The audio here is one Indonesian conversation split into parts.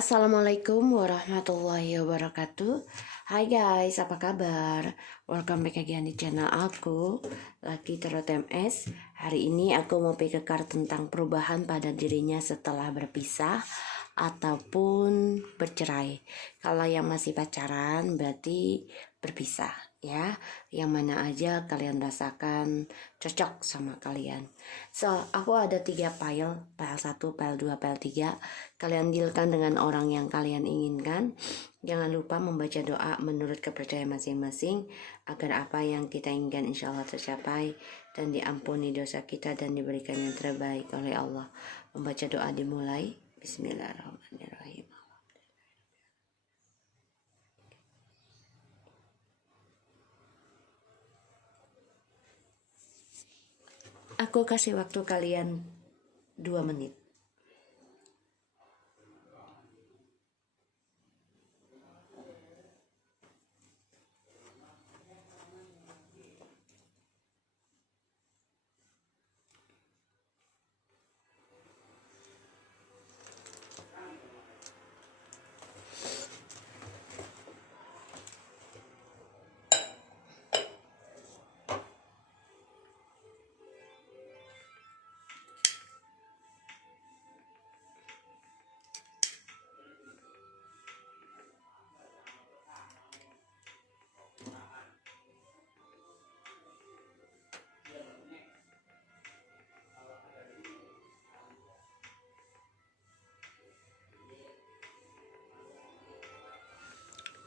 Assalamualaikum warahmatullahi wabarakatuh. Hai guys, apa kabar? Welcome back again di channel aku, Lucky Tarot MS. Hari ini aku mau pick a card tentang perubahan pada dirinya setelah berpisah ataupun bercerai. Kalau yang masih pacaran berarti berpisah ya. Yang mana aja kalian rasakan cocok sama kalian. So, aku ada 3 file 1, file 2, file 3. Kalian dealkan dengan orang yang kalian inginkan. Jangan lupa membaca doa menurut kepercayaan masing-masing agar apa yang kita inginkan insya Allah tercapai dan diampuni dosa kita dan diberikan yang terbaik oleh Allah. Membaca doa dimulai. Bismillahirrahmanirrahim. Aku kasih waktu kalian 2 menit.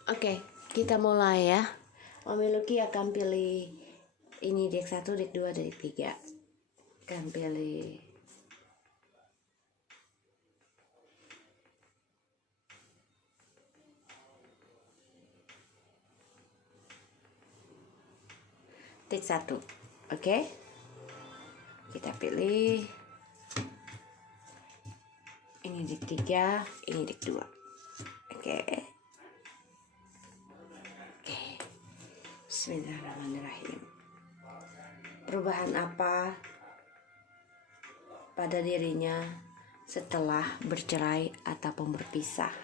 Oke, kita mulai ya. Mami Lucky akan pilih ini deck 1, deck 2, deck 3. Akan pilih deck 1. Oke. Kita pilih ini deck 3, ini deck 2. Oke. Bismillahirrahmanirrahim. Perubahan apa pada dirinya setelah bercerai ataupun berpisah?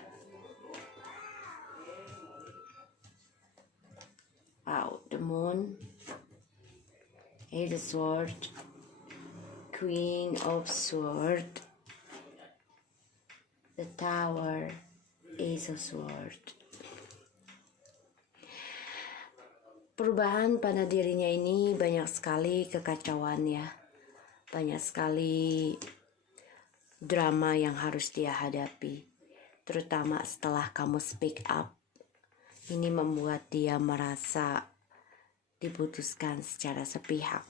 Wow, the moon, Eight of Swords, Queen of Swords, the Tower, Ace of Swords. Perubahan pada dirinya ini banyak sekali kekacauan ya. Banyak sekali drama yang harus dia hadapi. Terutama setelah kamu speak up. Ini membuat dia merasa diputuskan secara sepihak.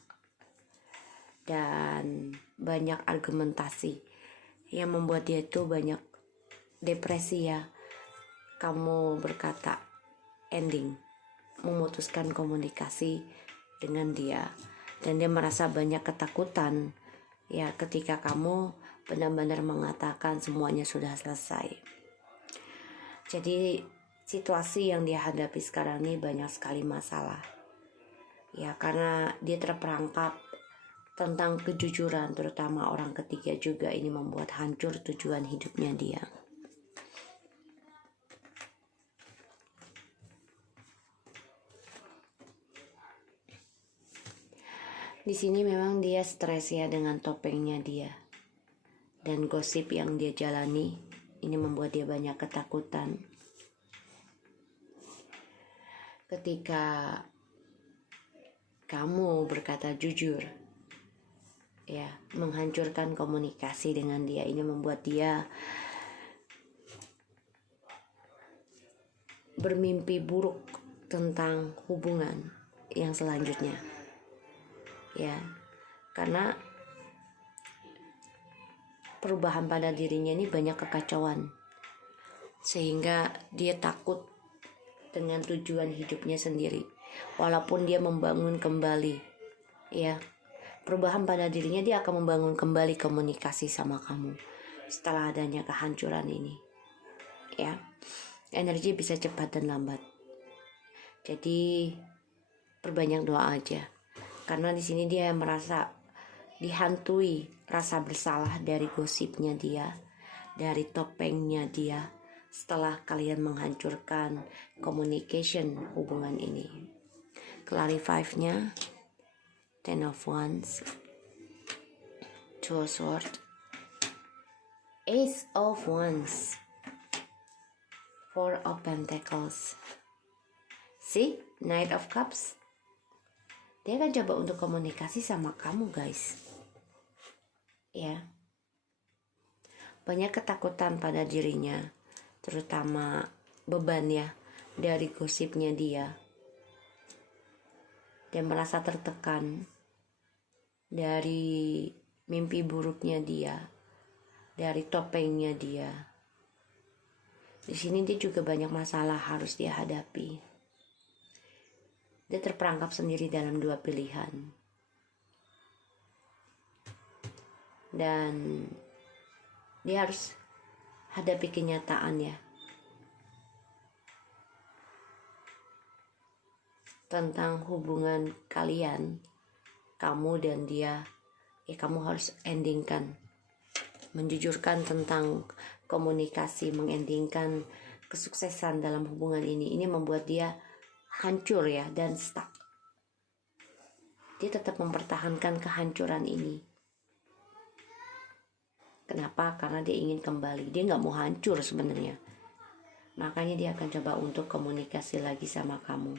Dan banyak argumentasi yang membuat dia itu banyak depresi ya. Kamu berkata ending, memutuskan komunikasi dengan dia, dan dia merasa banyak ketakutan ya ketika kamu benar-benar mengatakan semuanya sudah selesai. Jadi situasi yang dia hadapi sekarang ini banyak sekali masalah ya, karena dia terperangkap tentang kejujuran, terutama orang ketiga juga. Ini membuat hancur tujuan hidupnya dia. Di sini memang dia stres ya dengan topengnya dia. Dan gosip yang dia jalani ini membuat dia banyak ketakutan. Ketika kamu berkata jujur ya, menghancurkan komunikasi dengan dia, ini membuat dia bermimpi buruk tentang hubungan yang selanjutnya. Ya, karena perubahan pada dirinya ini banyak kekacauan, sehingga dia takut dengan tujuan hidupnya sendiri, walaupun dia membangun kembali ya. Perubahan pada dirinya, dia akan membangun kembali komunikasi sama kamu setelah adanya kehancuran ini ya. Energi bisa cepat dan lambat, jadi perbanyak doa aja. Karena di sini dia merasa dihantui rasa bersalah dari gosipnya dia, dari topengnya dia, setelah kalian menghancurkan communication hubungan ini. Clarify-nya, Ten of Wands, Two of Swords, Ace of Wands, Four of Pentacles. See, Knight of Cups. Dia akan coba untuk komunikasi sama kamu, guys. Ya. Banyak ketakutan pada dirinya, terutama beban ya dari gosipnya dia. Dia merasa tertekan dari mimpi buruknya dia, dari topengnya dia. Di sini dia juga banyak masalah harus dia hadapi. Dia terperangkap sendiri dalam dua pilihan. Dan dia harus hadapi kenyataan ya. Tentang hubungan kalian, kamu dan dia, ya kamu harus endingkan. Menjujurkan tentang komunikasi, mengendingkan kesuksesan dalam hubungan ini. Ini membuat dia hancur ya dan stuck. Dia tetap mempertahankan kehancuran ini. Kenapa? Karena dia ingin kembali. Dia nggak mau hancur sebenarnya. Makanya dia akan coba untuk komunikasi lagi sama kamu.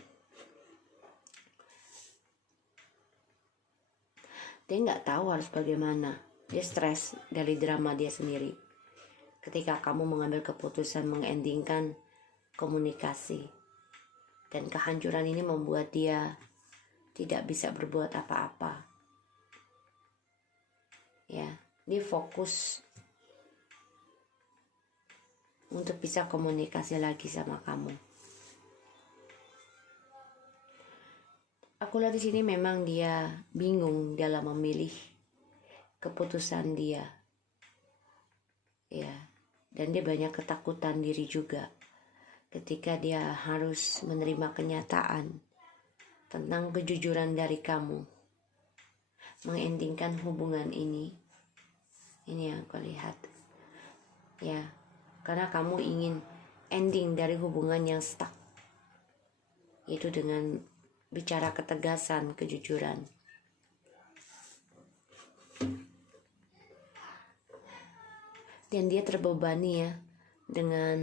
Dia nggak tahu harus bagaimana. Dia stres dari drama dia sendiri. Ketika kamu mengambil keputusan mengendingkan komunikasi. Dan kehancuran ini membuat dia tidak bisa berbuat apa-apa. Ya, dia fokus untuk bisa komunikasi lagi sama kamu. Aku lihat di sini memang dia bingung dalam memilih keputusan dia. Ya, dan dia banyak ketakutan diri juga. Ketika dia harus menerima kenyataan tentang kejujuran dari kamu, mengendingkan hubungan ini yang aku lihat ya, karena kamu ingin ending dari hubungan yang stuck, yaitu dengan bicara ketegasan, kejujuran. Dan dia terbebani ya dengan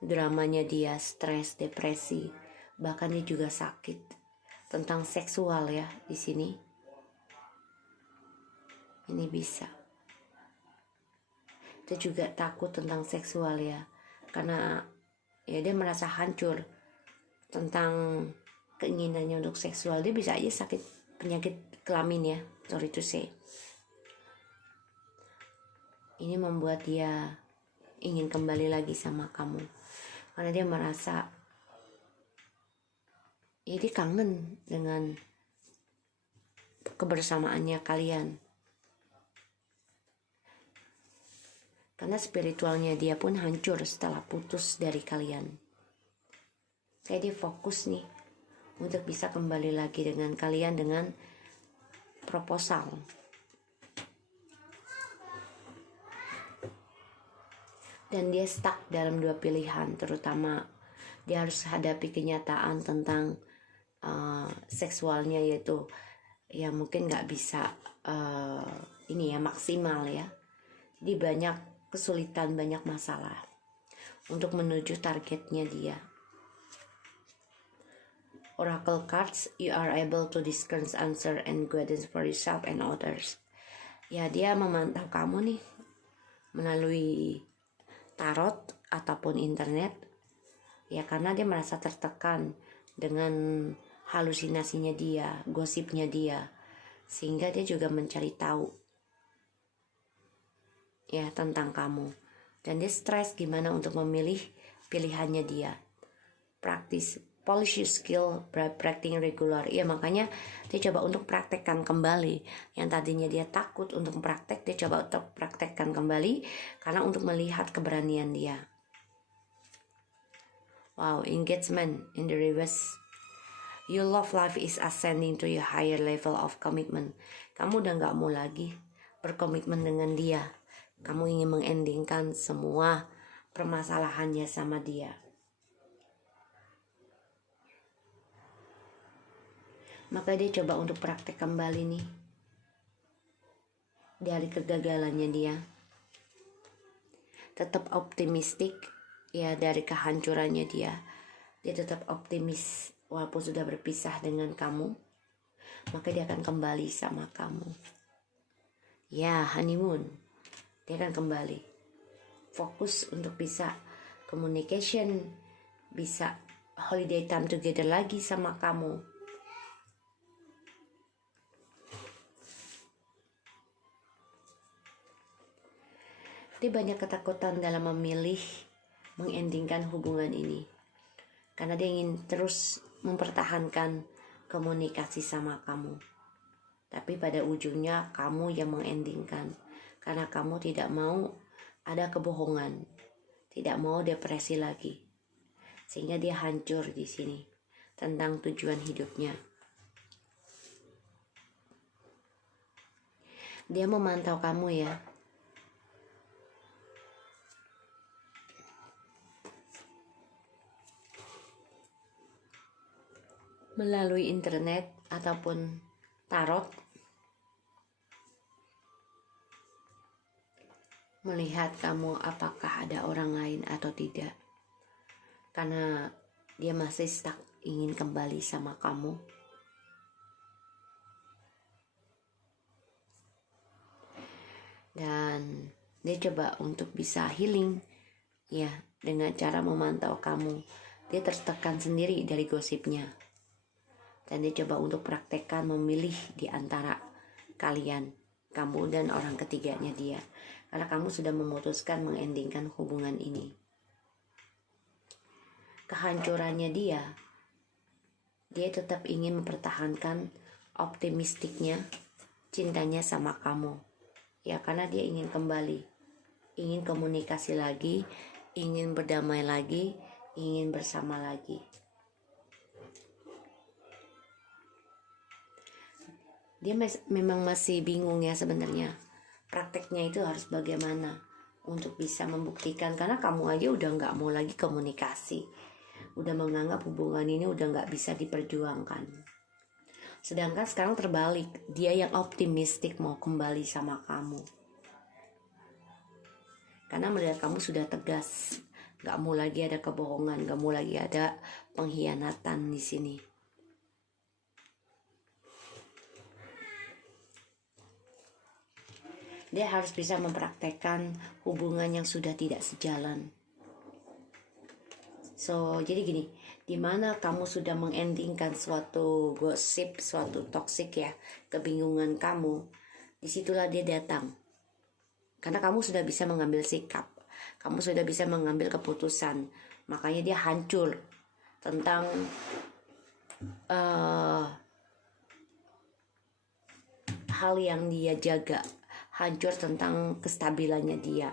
dramanya dia, stres, depresi, bahkan dia juga sakit. Tentang seksual ya di sini. Ini bisa. Dia juga takut tentang seksual ya, karena ya dia merasa hancur tentang keinginannya untuk seksual. Dia bisa aja sakit penyakit kelamin ya, sorry to say. Ini membuat dia ingin kembali lagi sama kamu. Karena dia merasa ya dia kangen dengan kebersamaannya kalian. Karena spiritualnya dia pun hancur setelah putus dari kalian. Kayak dia fokus nih untuk bisa kembali lagi dengan kalian dengan proposal. Dan dia stuck dalam dua pilihan, terutama dia harus hadapi kenyataan tentang seksualnya, yaitu ya mungkin nggak bisa ini ya maksimal ya. Jadi banyak kesulitan, banyak masalah untuk menuju targetnya dia. Oracle cards, you are able to discern answer and guidance for yourself and others. Ya, dia memantau kamu nih melalui tarot ataupun internet. Ya, karena dia merasa tertekan dengan halusinasinya dia, gosipnya dia, sehingga dia juga mencari tahu ya tentang kamu. Dan dia stres gimana untuk memilih pilihannya dia. Practice, polish your skill by practicing regular. Ya, makanya dia coba untuk praktekkan kembali. Yang tadinya dia takut untuk praktek, dia coba untuk praktekkan kembali karena untuk melihat keberanian dia. Wow, engagement in the reverse. Your love life is ascending to your higher level of commitment. Kamu udah gak mau lagi berkomitmen dengan dia. Kamu ingin mengendingkan semua permasalahannya sama dia. Maka dia coba untuk praktek kembali nih dari kegagalannya dia. Tetap optimistik ya, dari kehancurannya dia. Dia tetap optimis walaupun sudah berpisah dengan kamu. Maka dia akan kembali sama kamu. Ya, honeymoon. Dia akan kembali. Fokus untuk bisa communication, bisa holiday time together lagi sama kamu. Dia banyak ketakutan dalam memilih mengendingkan hubungan ini. Karena dia ingin terus mempertahankan komunikasi sama kamu. Tapi pada ujungnya kamu yang mengendingkan. Karena kamu tidak mau ada kebohongan. Tidak mau depresi lagi. Sehingga dia hancur di sini tentang tujuan hidupnya. Dia memantau kamu ya. Melalui internet ataupun tarot, melihat kamu apakah ada orang lain atau tidak, karena dia masih stuck ingin kembali sama kamu. Dan dia coba untuk bisa healing ya, dengan cara memantau kamu. Dia tertekan sendiri dari gosipnya. Dan dia coba untuk praktekkan memilih di antara kalian, kamu dan orang ketiganya dia. Karena kamu sudah memutuskan mengendingkan hubungan ini. Kehancurannya dia tetap ingin mempertahankan optimistiknya, cintanya sama kamu. Ya, karena dia ingin kembali, ingin komunikasi lagi, ingin berdamai lagi, ingin bersama lagi. Dia memang masih bingung ya sebenarnya. Prakteknya itu harus bagaimana untuk bisa membuktikan. Karena kamu aja udah gak mau lagi komunikasi. Udah menganggap hubungan ini udah gak bisa diperjuangkan. Sedangkan sekarang terbalik. Dia yang optimistik mau kembali sama kamu. Karena melihat kamu sudah tegas. Gak mau lagi ada kebohongan. Gak mau lagi ada pengkhianatan di sini. Dia harus bisa mempraktekkan hubungan yang sudah tidak sejalan. So, jadi gini, dimana kamu sudah mengendingkan suatu gosip, suatu toksik ya, kebingungan kamu, disitulah dia datang. Karena kamu sudah bisa mengambil sikap, kamu sudah bisa mengambil keputusan, makanya dia hancur tentang hal yang dia jaga. Hancur tentang kestabilannya dia.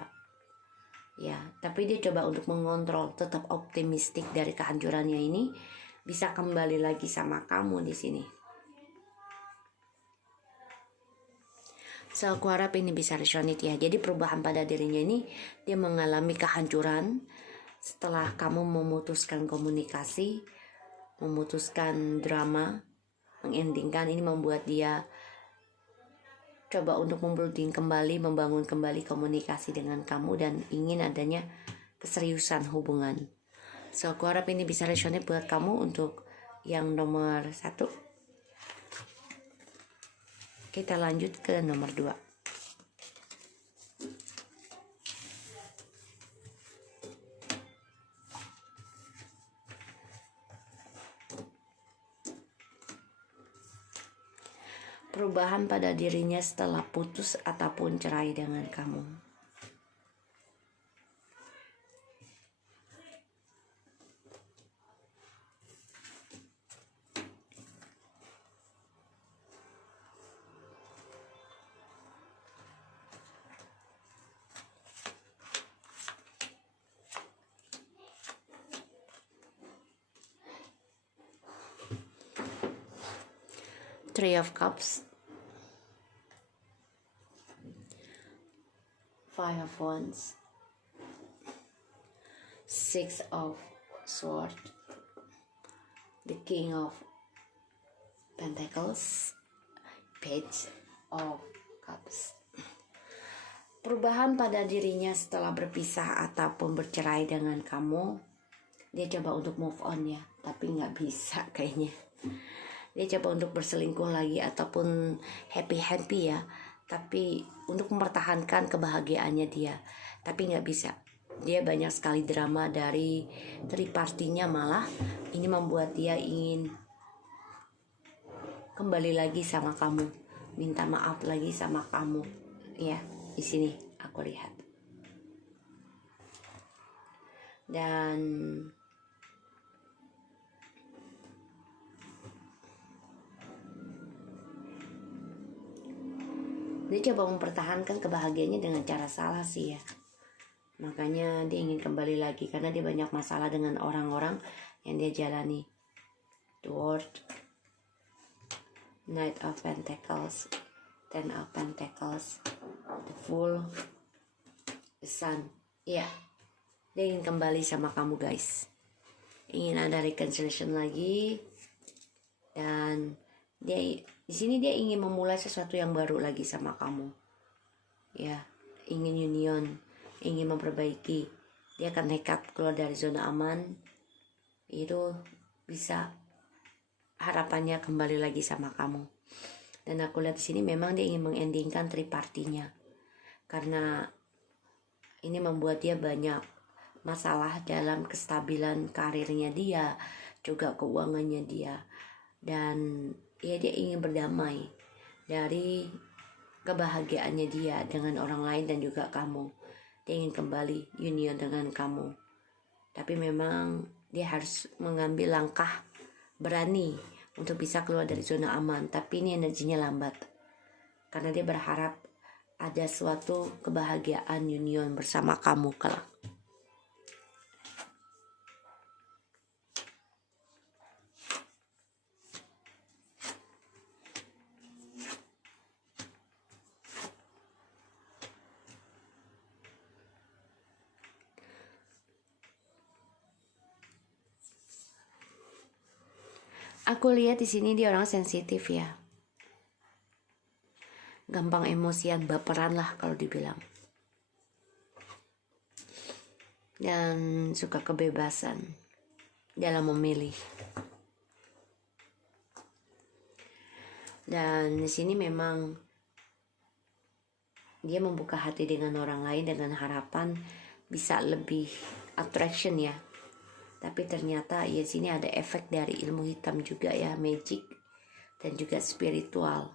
Ya, tapi dia coba untuk mengontrol, tetap optimistik dari kehancurannya ini, bisa kembali lagi sama kamu di sini. So, aku harap ini bisa resonate ya. Jadi perubahan pada dirinya ini, dia mengalami kehancuran setelah kamu memutuskan komunikasi, memutuskan drama, mengendingkan. Ini membuat dia coba untuk membuilding kembali, membangun kembali komunikasi dengan kamu dan ingin adanya keseriusan hubungan. So, aku harap ini bisa resonate buat kamu untuk yang nomor 1. Kita lanjut ke nomor 2. Perubahan pada dirinya setelah putus ataupun cerai dengan kamu. Three of Cups, Five of Wands, Six of Swords, the King of Pentacles, Page of Cups. Perubahan pada dirinya setelah berpisah ataupun bercerai dengan kamu. Dia coba untuk move on ya, tapi nggak bisa kayaknya. Dia coba untuk berselingkuh lagi ataupun happy ya, tapi untuk mempertahankan kebahagiaannya dia, tapi nggak bisa. Dia banyak sekali drama dari tripartinya, malah ini membuat dia ingin kembali lagi sama kamu, minta maaf lagi sama kamu. Ya, di sini aku lihat. Dan dia coba mempertahankan kebahagiaannya dengan cara salah sih ya. Makanya dia ingin kembali lagi karena dia banyak masalah dengan orang-orang yang dia jalani. The World, Knight of Pentacles, Ten of Pentacles, The Fool, The Sun. Iya, dia ingin kembali sama kamu guys. Ingin ada reconciliation lagi. Dan dia di sini dia ingin memulai sesuatu yang baru lagi sama kamu. Ya, ingin union, ingin memperbaiki. Dia akan nekat keluar dari zona aman. Itu bisa harapannya kembali lagi sama kamu. Dan aku lihat di sini memang dia ingin mengendingkan tripartinya. Karena ini membuat dia banyak masalah dalam kestabilan karirnya dia, juga keuangannya dia. Dan ya dia ingin berdamai dari kebahagiaannya dia dengan orang lain dan juga kamu. Dia ingin kembali union dengan kamu. Tapi memang dia harus mengambil langkah berani untuk bisa keluar dari zona aman. Tapi ini energinya lambat. Karena dia berharap ada suatu kebahagiaan union bersama kamu kelak. Aku lihat di sini dia orang sensitif ya. Gampang emosian, baperan lah kalau dibilang. Dan suka kebebasan dalam memilih. Dan di sini memang dia membuka hati dengan orang lain dengan harapan bisa lebih attraction ya. Tapi ternyata ya sini ada efek dari ilmu hitam juga ya, magic dan juga spiritual.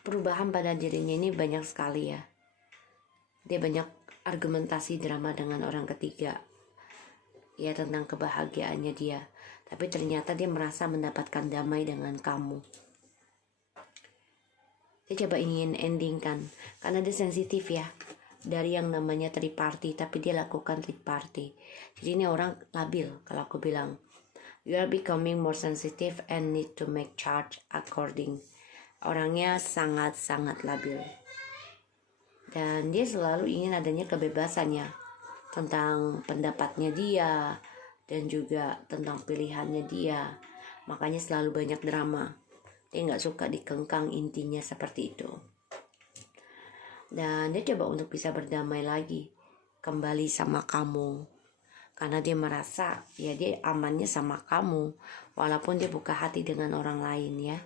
Perubahan pada dirinya ini banyak sekali ya. Dia banyak argumentasi drama dengan orang ketiga. Ya tentang kebahagiaannya dia. Tapi ternyata dia merasa mendapatkan damai dengan kamu. Dia coba ingin endingkan karena dia sensitif ya dari yang namanya triparty, tapi dia lakukan triparty. Jadi ini orang labil kalau aku bilang. You are becoming more sensitive and need to make charge according. Orangnya sangat-sangat labil. Dan dia selalu ingin adanya kebebasannya tentang pendapatnya dia dan juga tentang pilihannya dia. Makanya selalu banyak drama. Dia nggak suka dikengkang, intinya seperti itu. Dan dia coba untuk bisa berdamai lagi, kembali sama kamu. Karena dia merasa ya dia amannya sama kamu, walaupun dia buka hati dengan orang lain ya.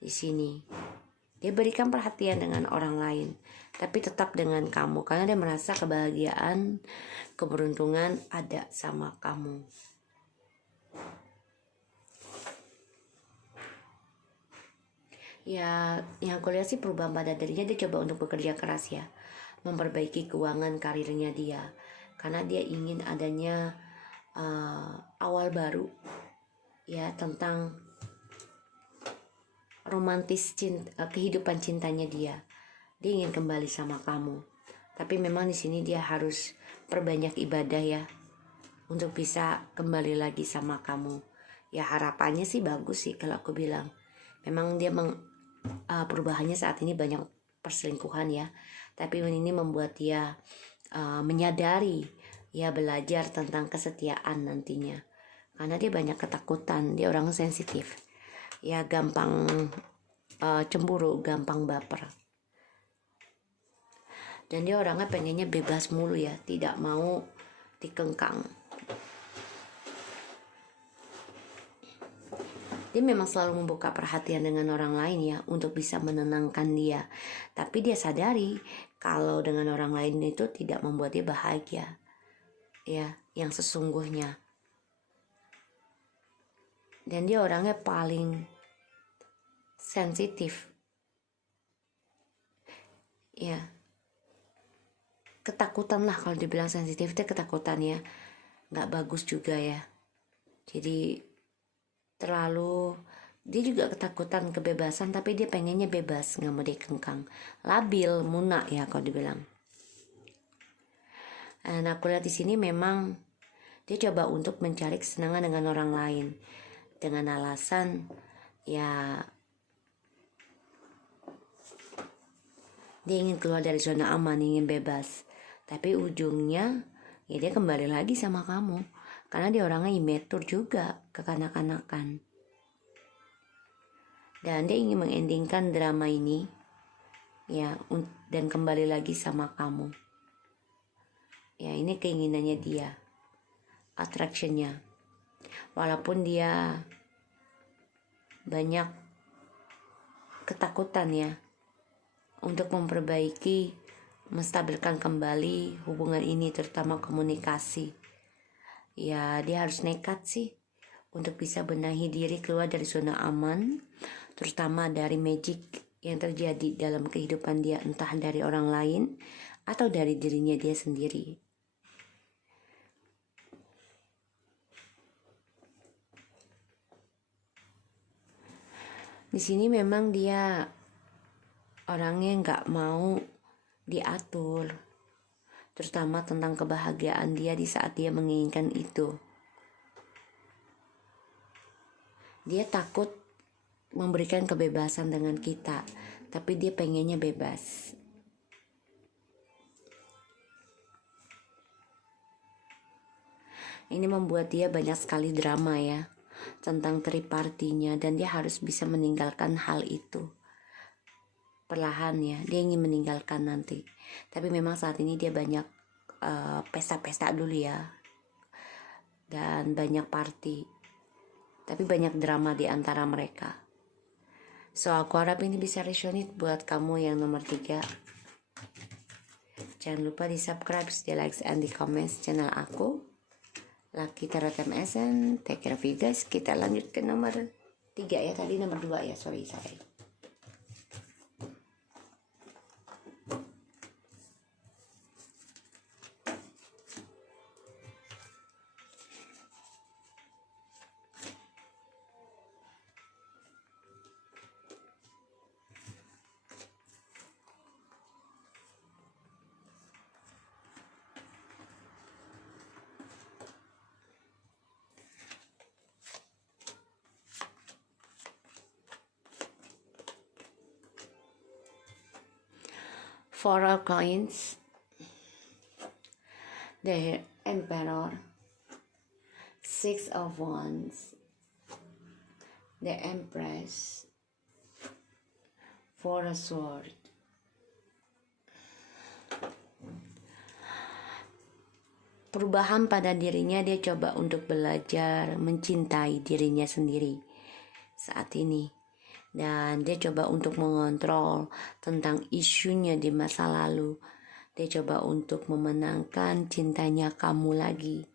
Di sini dia berikan perhatian dengan orang lain, tapi tetap dengan kamu karena dia merasa kebahagiaan, keberuntungan ada sama kamu. Ya, yang aku lihat sih perubahan pada dirinya, dia coba untuk bekerja keras ya, memperbaiki keuangan karirnya dia, karena dia ingin adanya awal baru ya tentang romantis kehidupan cintanya dia. Dia ingin kembali sama kamu, tapi memang di sini dia harus perbanyak ibadah ya untuk bisa kembali lagi sama kamu. Ya harapannya sih bagus sih kalau aku bilang. Memang dia perubahannya saat ini banyak perselingkuhan ya, tapi ini membuat dia menyadari, ya belajar tentang kesetiaan nantinya, karena dia banyak ketakutan, dia orang sensitif, ya gampang cemburu, gampang baper, dan dia orangnya pengennya bebas mulu ya, tidak mau dikengkang. Dia memang selalu membuka perhatian dengan orang lain ya, untuk bisa menenangkan dia. Tapi dia sadari kalau dengan orang lain itu tidak membuat dia bahagia, ya, yang sesungguhnya. Dan dia orangnya paling sensitif, ya. Ketakutan lah, kalau dibilang sensitif itu ketakutan ya, nggak bagus juga ya. Jadi terlalu, dia juga ketakutan kebebasan, tapi dia pengennya bebas, nggak mau dikengkang. Labil, muna ya kalau dibilang. Dan aku lihat di sini memang dia coba untuk mencari kesenangan dengan orang lain, dengan alasan ya dia ingin keluar dari zona aman, ingin bebas. Tapi ujungnya ya dia kembali lagi sama kamu, karena dia orangnya imetur juga, kekanak-kanakan. Dan dia ingin mengendingkan drama ini ya, dan kembali lagi sama kamu. Ya, ini keinginannya dia, attractionnya. Walaupun dia banyak ketakutan ya, untuk memperbaiki, menstabilkan kembali hubungan ini, terutama komunikasi. Ya, dia harus nekat sih untuk bisa benahi diri keluar dari zona aman, terutama dari magic yang terjadi dalam kehidupan dia, entah dari orang lain atau dari dirinya dia sendiri. Di sini memang dia orangnya nggak mau diatur, terutama tentang kebahagiaan dia di saat dia menginginkan itu. Dia takut memberikan kebebasan dengan kita, tapi dia pengennya bebas. Ini membuat dia banyak sekali drama ya, tentang tripartinya, dan dia harus bisa meninggalkan hal itu perlahan ya. Dia ingin meninggalkan nanti, tapi memang saat ini dia banyak pesta-pesta dulu ya, dan banyak party, tapi banyak drama di antara mereka. So aku harap ini bisa resonate buat kamu yang nomor 3. Jangan lupa di subscribe, di like, and di comments channel aku, Lucky Tarot MS. Take care of you guys. Kita lanjut ke nomor 3 ya, tadi nomor 2 ya, sorry. Four of Coins, the Emperor, Six of Wands, the Empress, Four of Swords. Perubahan pada dirinya, dia coba untuk belajar mencintai dirinya sendiri saat ini. Dan dia coba untuk mengontrol tentang isunya di masa lalu. Dia coba untuk memenangkan cintanya kamu lagi.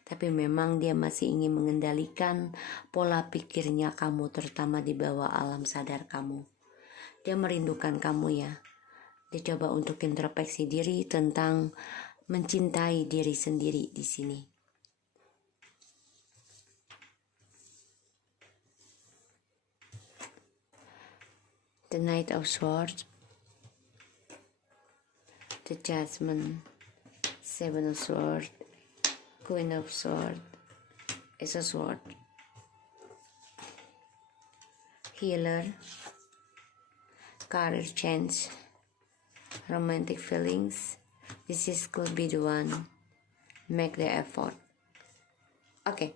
Tapi memang dia masih ingin mengendalikan pola pikirnya kamu, terutama di bawah alam sadar kamu. Dia merindukan kamu ya. Dia coba untuk introspeksi diri tentang mencintai diri sendiri di sini. The Knight of Swords, the Judgment, Seven of Swords, Queen of Swords, Ace of Swords, Healer, Career Change, romantic feelings. This is could be the one. Make the effort. Oke,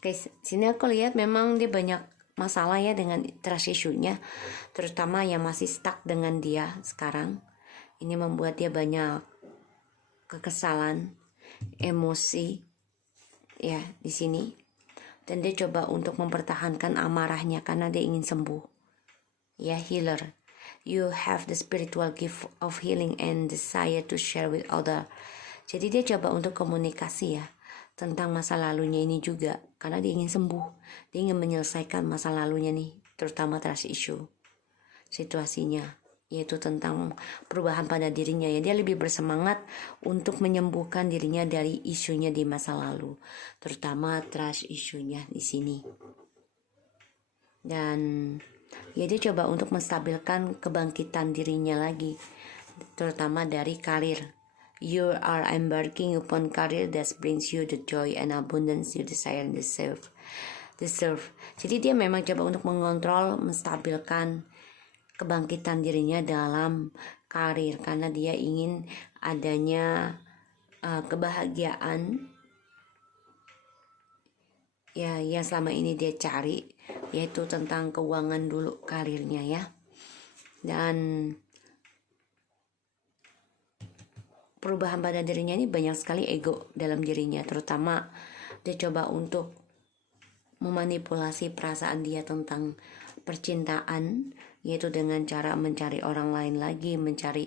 guys, sini aku lihat memang dia banyak masalah ya dengan trust issue-nya, terutama yang masih stuck dengan dia sekarang. Ini membuat dia banyak kekesalan, emosi, ya di sini. Dan dia coba untuk mempertahankan amarahnya karena dia ingin sembuh. Ya, healer. You have the spiritual gift of healing and desire to share with other. Jadi dia coba untuk komunikasi ya tentang masa lalunya ini juga, karena dia ingin sembuh. Dia ingin menyelesaikan masa lalunya nih, terutama trust issue situasinya, yaitu tentang perubahan pada dirinya ya. Dia lebih bersemangat untuk menyembuhkan dirinya dari isunya di masa lalu, terutama trust issue-nya di sini. Dan ya dia coba untuk menstabilkan kebangkitan dirinya lagi, terutama dari karir. You are embarking upon career that brings you the joy and abundance you desire and deserve. Jadi dia memang coba untuk mengontrol, menstabilkan kebangkitan dirinya dalam karir, karena dia ingin adanya kebahagiaan ya yang selama ini dia cari, yaitu tentang keuangan dulu karirnya ya. Dan perubahan pada dirinya ini banyak sekali ego dalam dirinya, terutama dia coba untuk memanipulasi perasaan dia tentang percintaan, yaitu dengan cara mencari orang lain lagi, mencari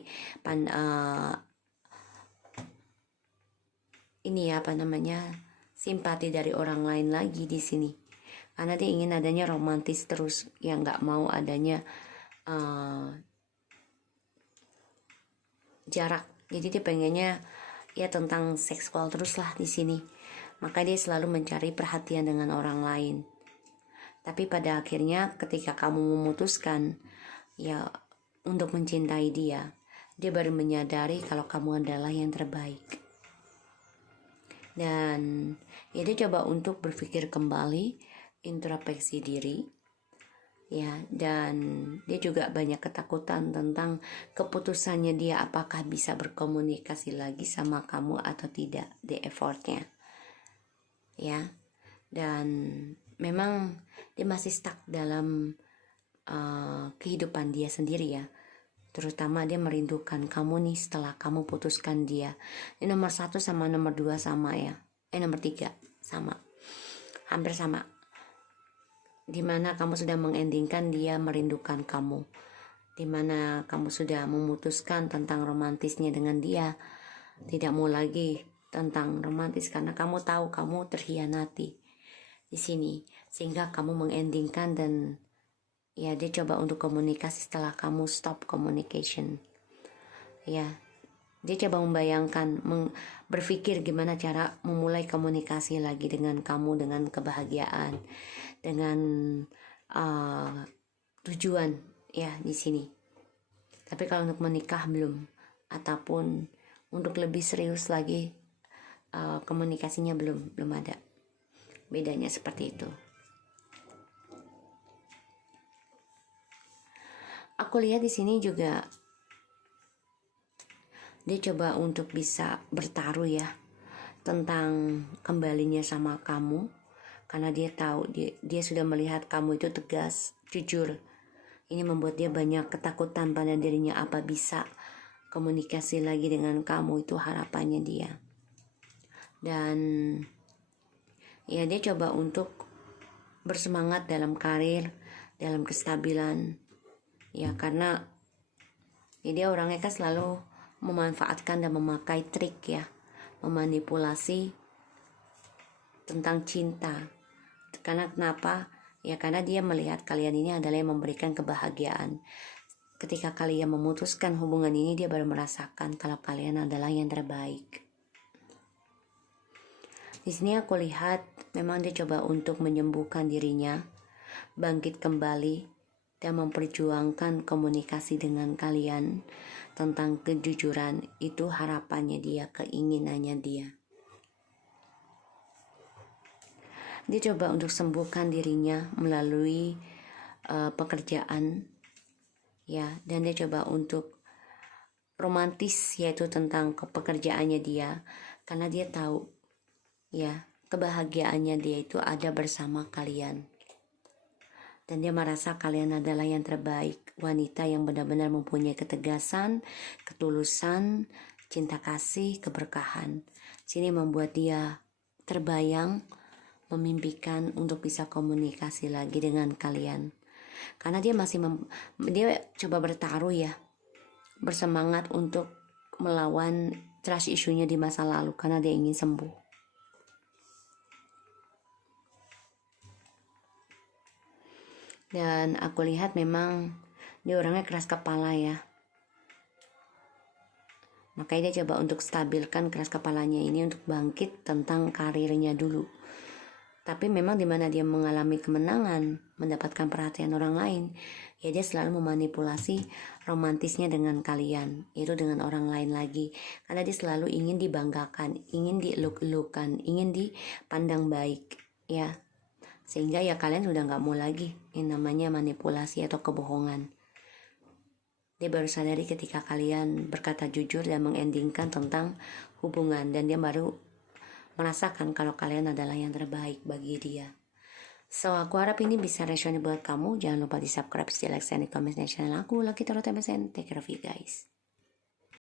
simpati dari orang lain lagi di sini, karena dia ingin adanya romantis terus, yang nggak mau adanya jarak. Jadi dia pengennya ya tentang seksual terus lah di sini. Maka dia selalu mencari perhatian dengan orang lain. Tapi pada akhirnya ketika kamu memutuskan ya untuk mencintai dia, dia baru menyadari kalau kamu adalah yang terbaik. Dan ya dia coba untuk berpikir kembali, introspeksi diri. Ya, dan dia juga banyak ketakutan tentang keputusannya dia apakah bisa berkomunikasi lagi sama kamu atau tidak, the effortnya ya. Dan memang dia masih stuck dalam kehidupan dia sendiri ya, terutama dia merindukan kamu nih setelah kamu putuskan dia. Ini nomor 1 sama nomor 2 sama ya, nomor 3 sama, hampir sama, dimana kamu sudah mengendingkan dia merindukan kamu, dimana kamu sudah memutuskan tentang romantisnya dengan dia, tidak mau lagi tentang romantis karena kamu tahu kamu terhianati di sini, sehingga kamu mengendingkan. Dan ya dia coba untuk komunikasi setelah kamu stop communication ya. Dia coba membayangkan, berpikir gimana cara memulai komunikasi lagi dengan kamu, dengan kebahagiaan, dengan tujuan ya di sini. Tapi kalau untuk menikah belum, ataupun untuk lebih serius lagi komunikasinya belum ada. Bedanya seperti itu. Aku lihat di sini juga dia coba untuk bisa bertaruh ya tentang kembalinya sama kamu, karena dia tahu dia sudah melihat kamu itu tegas, jujur. Ini membuat dia banyak ketakutan pada dirinya, apa bisa komunikasi lagi dengan kamu, itu harapannya dia. Dan ya dia coba untuk bersemangat dalam karir, dalam kestabilan ya, karena ya dia orangnya kan selalu memanfaatkan dan memakai trik ya, memanipulasi tentang cinta. Karena kenapa? Ya karena dia melihat kalian ini adalah yang memberikan kebahagiaan. Ketika kalian memutuskan hubungan ini, dia baru merasakan kalau kalian adalah yang terbaik. Di sini aku lihat memang dia coba untuk menyembuhkan dirinya, bangkit kembali, dan memperjuangkan komunikasi dengan kalian tentang kejujuran. Itu harapannya dia, keinginannya dia. Dia coba untuk sembuhkan dirinya melalui pekerjaan ya, dan dia coba untuk romantis, yaitu tentang pekerjaannya dia, karena dia tahu ya kebahagiaannya dia itu ada bersama kalian, dan dia merasa kalian adalah yang terbaik, wanita yang benar-benar mempunyai ketegasan, ketulusan, cinta kasih, keberkahan. Sini membuat dia terbayang, memimpikan untuk bisa komunikasi lagi dengan kalian, karena dia masih dia coba bertaruh ya, bersemangat untuk melawan trust isunya di masa lalu karena dia ingin sembuh. Dan aku lihat memang dia orangnya keras kepala ya, makanya dia coba untuk stabilkan keras kepalanya ini untuk bangkit tentang karirnya dulu. Tapi memang dimana dia mengalami kemenangan, mendapatkan perhatian orang lain, ya dia selalu memanipulasi romantisnya dengan kalian, itu dengan orang lain lagi. Karena dia selalu ingin dibanggakan, ingin dieluk-elukan, ingin dipandang baik, ya. Sehingga ya kalian sudah gak mau lagi yang namanya manipulasi atau kebohongan. Dia baru sadari ketika kalian berkata jujur dan mengendingkan tentang hubungan, dan dia baru merasakan kalau kalian adalah yang terbaik bagi dia. So, aku harap ini bisa resonate buat kamu. Jangan lupa di subscribe, di like, dan di comment channel aku. Lucky Tarot MSN. Take care of you guys.